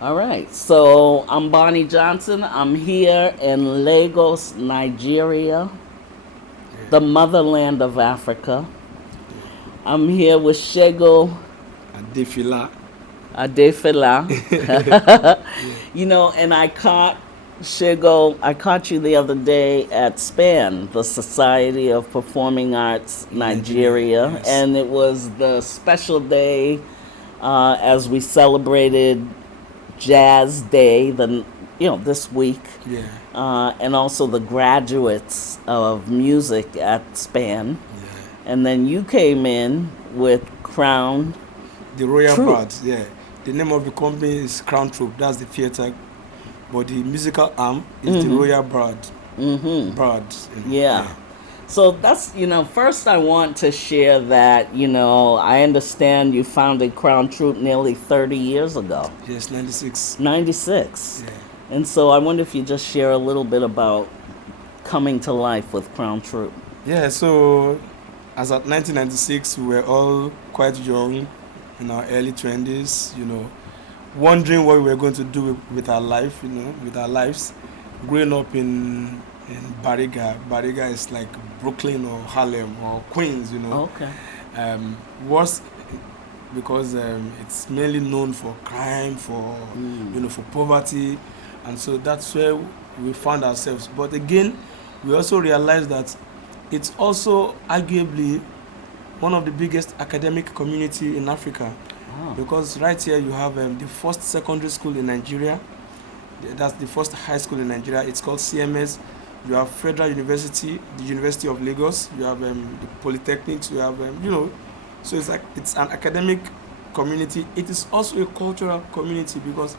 All right. So I'm Bonnie Johnson. I'm here in Lagos, Nigeria, Yeah, the motherland of Africa. yeah. I'm here with Shego Adefila. Adefila. Yeah, And I caught you the other day at SPAN, the Society of Performing Arts in Nigeria. Nigeria, Yes. and it was the special day as we celebrated Jazz Day, this week, Yeah, and also the graduates of music at SPAN. yeah. And then you came in with Crown The Royal Troupe. Bards. Yeah. The name of the company is Crown Troupe. That's the theater, but the musical arm is the Royal Bard. Bards. Yeah. Yeah. So first I want to share that, I understand you founded Crown Troupe nearly 30 years ago, Yes. 96. 96. Yeah. And so I wonder if you just share a little bit about coming to life with Crown Troupe. Yeah. So, as at 1996, we were all quite young, in our early 20s. Wondering what we were going to do with our life. With our lives. Growing up in Bariga. Bariga is like Brooklyn or Harlem or Queens. Okay. Worse because it's mainly known for crime, for poverty, and so that's where we found ourselves. But again, we also realized that it's also arguably one of the biggest academic community in Africa, Oh. because right here you have the first secondary school in Nigeria. That's the first high school in Nigeria. It's called CMS. You have Federal University, the University of Lagos. You have the polytechnics. You have so it's like it's an academic community. It is also a cultural community because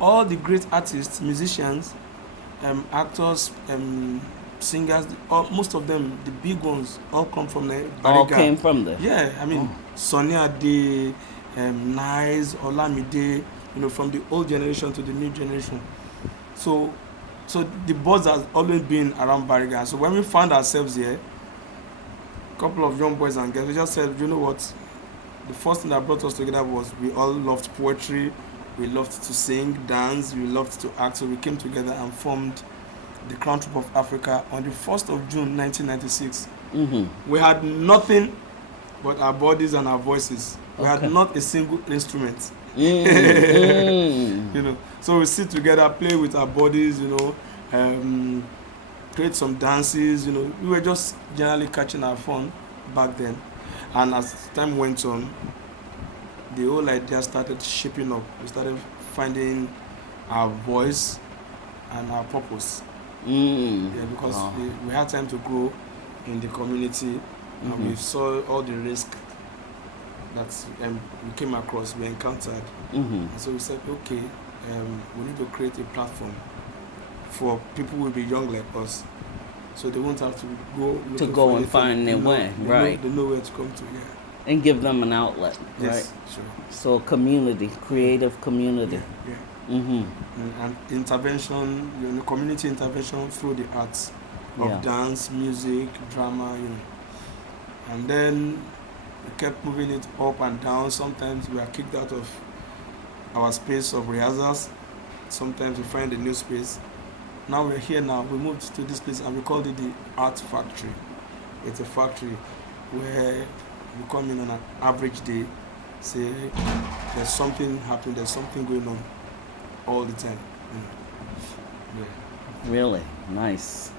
all the great artists, musicians, actors, singers, most of them, the big ones, all come from All Bariga. came from there. Yeah, I mean, Oh. Sonny Ade, Nice, Olamide, from the old generation to the new generation. So, so the buzz has always been around Bariga. So when we found ourselves here, a couple of young boys and girls, we just said, you know what? The first thing that brought us together was we all loved poetry, we loved to sing, dance, we loved to act. So we came together and formed the Crown Troupe of Africa on the 1st of June 1996. We had nothing but our bodies and our voices. We had Okay. not a single instrument. Mm. So we sit together, play with our bodies, create some dances. We were just generally catching our fun back then. And as time went on, the whole idea started shaping up. We started finding our voice and our purpose. Yeah, because Oh. we had time to grow in the community, and we saw all the risk that we came across, we encountered. And so we said, okay, we need to create a platform for people who will be young like us, so they won't have to go looking To for go and anything. find their way, right. They know where to come to. Yeah. And give them an outlet, Yes. right? Sure. So community, creative community. Yeah. And intervention, community intervention through the arts of Yeah. dance, music, drama. And then we kept moving it up and down. Sometimes we are kicked out of our space of rehearsals. Sometimes we find a new space. Now we're here now. We moved to this place and we called it the Art Factory. It's a factory where we come in on an average day, say there's something happening, there's something going on all the time. Yeah. Really nice.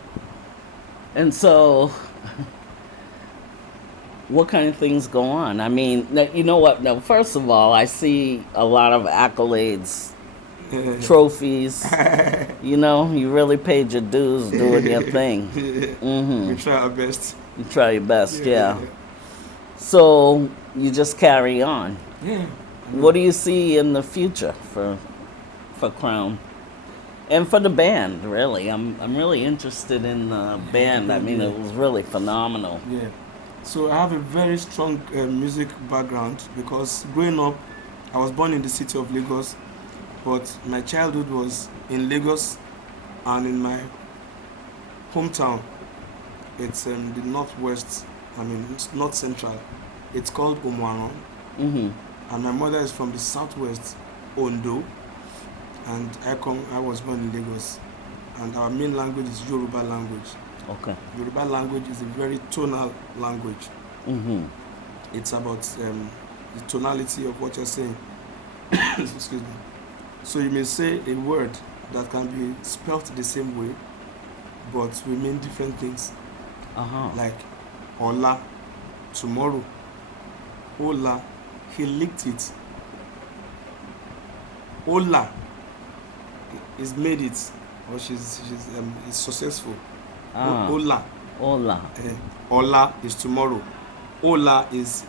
And so, what kind of things go on? I mean, you know what? Now, first of all, I see a lot of accolades, trophies. You really paid your dues doing your thing. We try our best. You try your best, yeah. So you just carry on. Yeah. What do you see in the future for Crown? And for the band, really. I'm really interested in the band. I mean, it was really phenomenal. Yeah. So I have a very strong music background because growing up, I was born in the city of Lagos, but my childhood was in Lagos and in my hometown. It's the northwest, it's north central. It's called Omuaran. And my mother is from the southwest, Ondo. and I was born in Lagos, and our main language is Yoruba language. Okay. Yoruba language is a very tonal language. Mm-hmm. It's about the tonality of what you're saying. Excuse me. So you may say a word that can be spelt the same way, but will mean different things. Like Ola, tomorrow. Ola, he licked it. Ola is made it, or she's is successful. Ola. Ola. Ola is tomorrow. Ola is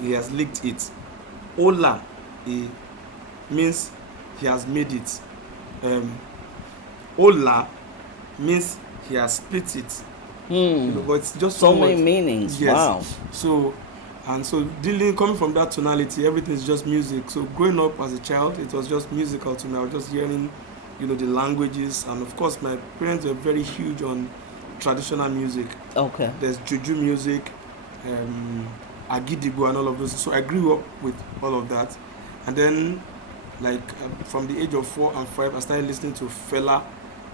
he has licked it. Ola means he has made it. Ola means he has split it. You know, but it's just so many meanings. Yes. Wow. So coming from that tonality, everything is just music. So growing up as a child, it was just musical to me. I was just hearing, you know, the languages, and of course my parents were very huge on traditional music. Okay. There's juju music, agidigbo and all of those. So I grew up with all of that, and then from the age of 4 and 5, I started listening to Fela.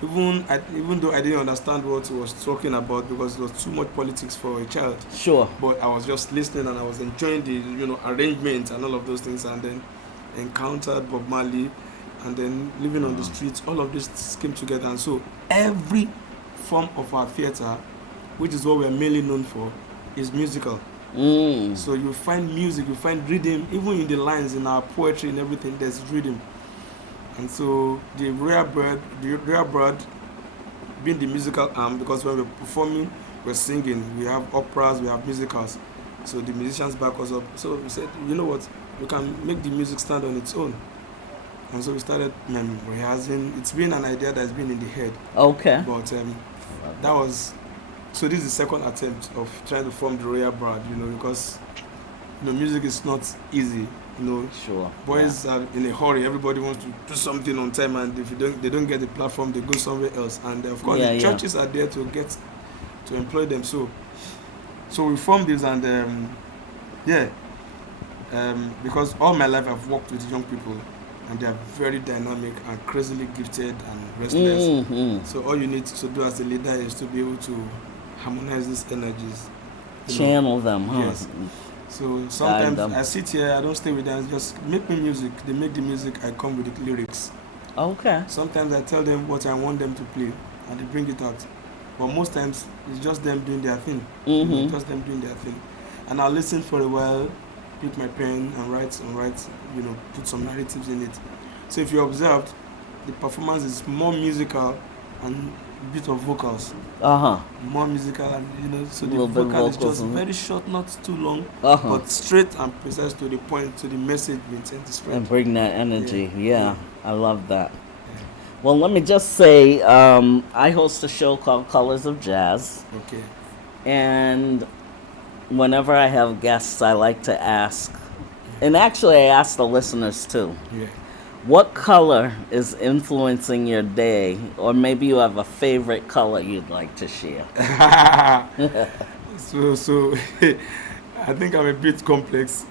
Even though I didn't understand what he was talking about because it was too much politics for a child. Sure. But I was just listening and I was enjoying the, you know, arrangements and all of those things, and then encountered Bob Marley, and then living on the streets. All of this came together, and so every form of our theater, which is what we are mainly known for, is musical. So you find music, you find rhythm, even in the lines in our poetry and everything. There's rhythm. And so the rare bird being the musical arm, because when we're performing, we're singing, we have operas, we have musicals. So the musicians back us up. So we said, you know what, we can make the music stand on its own. And so we started rehearsing. It's been an idea that's been in the head. Okay. But that was, so this is the second attempt of trying to form the Royal Bird, you know, because, you know, music is not easy. You know, sure. Boys are in a hurry. Everybody wants to do something on time, and if they don't get the platform, they go somewhere else. And of course, the churches are there to employ them. So we formed this, and because all my life I've worked with young people, and they are very dynamic and crazily gifted and restless. So all you need to do as a leader is to be able to harmonize these energies, channel them, huh? Yes. So sometimes I sit here, I don't stay with them, just make me music. They make the music, I come with the lyrics. Okay. Sometimes I tell them what I want them to play, and they bring it out. But most times, it's just them doing their thing. You know, just them doing their thing. And I'll listen for a while, pick my pen and write, you know, put some narratives in it. So if you observed, the performance is more musical and a bit of vocals. More musical, and you know, so the vocal is just very short, not too long, but straight and precise to the point, to the message we intend to spread. And bring that energy. Yeah. I love that. Yeah. Well, let me just say, I host a show called Colors of Jazz. Okay. And whenever I have guests, I like to ask, and actually I ask the listeners too. Yeah. What color is influencing your day? Or maybe you have a favorite color you'd like to share. So I think I'm a bit complex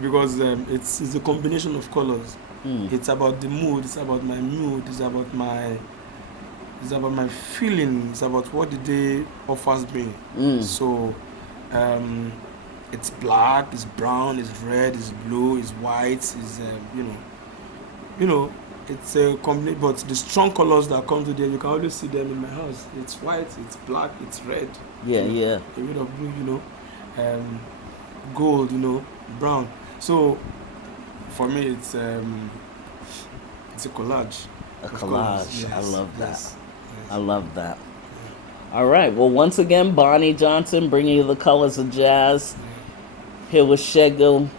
because it's a combination of colors. It's about the mood, it's about my mood, it's about my feeling, it's about what the day offers me. So it's black, it's brown, it's red, it's blue, it's white, it's you know, it's a complete, but the strong colors that come today, you can always see them in my house. It's white, it's black, it's red. Yeah, you know, a bit of blue, you know, gold, you know, brown. So for me, it's a collage. A collage. Yes, I love that. Yes. I love that. All right. Well, once again, Bonnie Johnson bringing you the Colors of Jazz. Here with Segun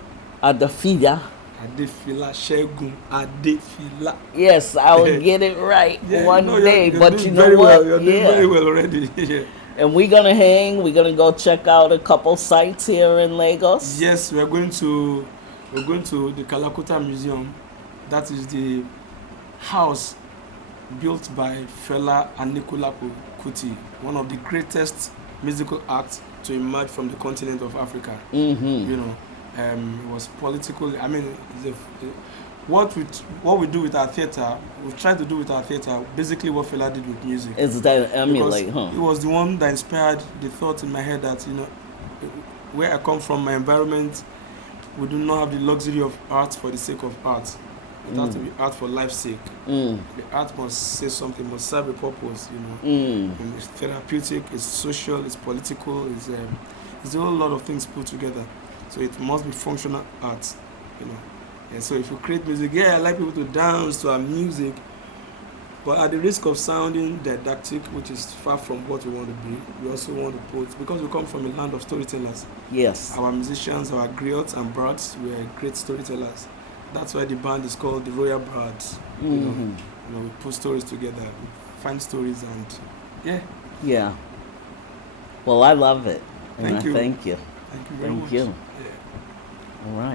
Adefila. Adefila, Segun, Adefila. Yes, I will get it right one day. You're but doing you know very what? Well. You're doing very well already. Yeah. And we're going to hang. We're going to go check out a couple sites here in Lagos. Yes, we're going to the Kalakuta Museum. That is the house built by Fela Anikulapo Kuti, one of the greatest musical acts to emerge from the continent of Africa. You know, it was political. I mean, what we do with our theater, we've tried to do with our theater, basically what Fela did with music. It's that emulate, Because huh? it was the one that inspired the thought in my head that, where I come from, my environment, we do not have the luxury of art for the sake of art. It has to be art for life's sake. The art must say something, must serve a purpose, And it's therapeutic, it's social, it's political, it's a whole lot of things put together. So it must be functional art, And so if you create music, I like people to dance to our music, but at the risk of sounding didactic, which is far from what we want to be, we also want to put, because we come from a land of storytellers. Yes. Our musicians, our griots and bards, we are great storytellers. That's why the band is called the Royal Bards. We put stories together, we find stories, and Yeah. Well, I love it. And Thank you. Thank you. Thank you very Thank much. you. Yeah. All right.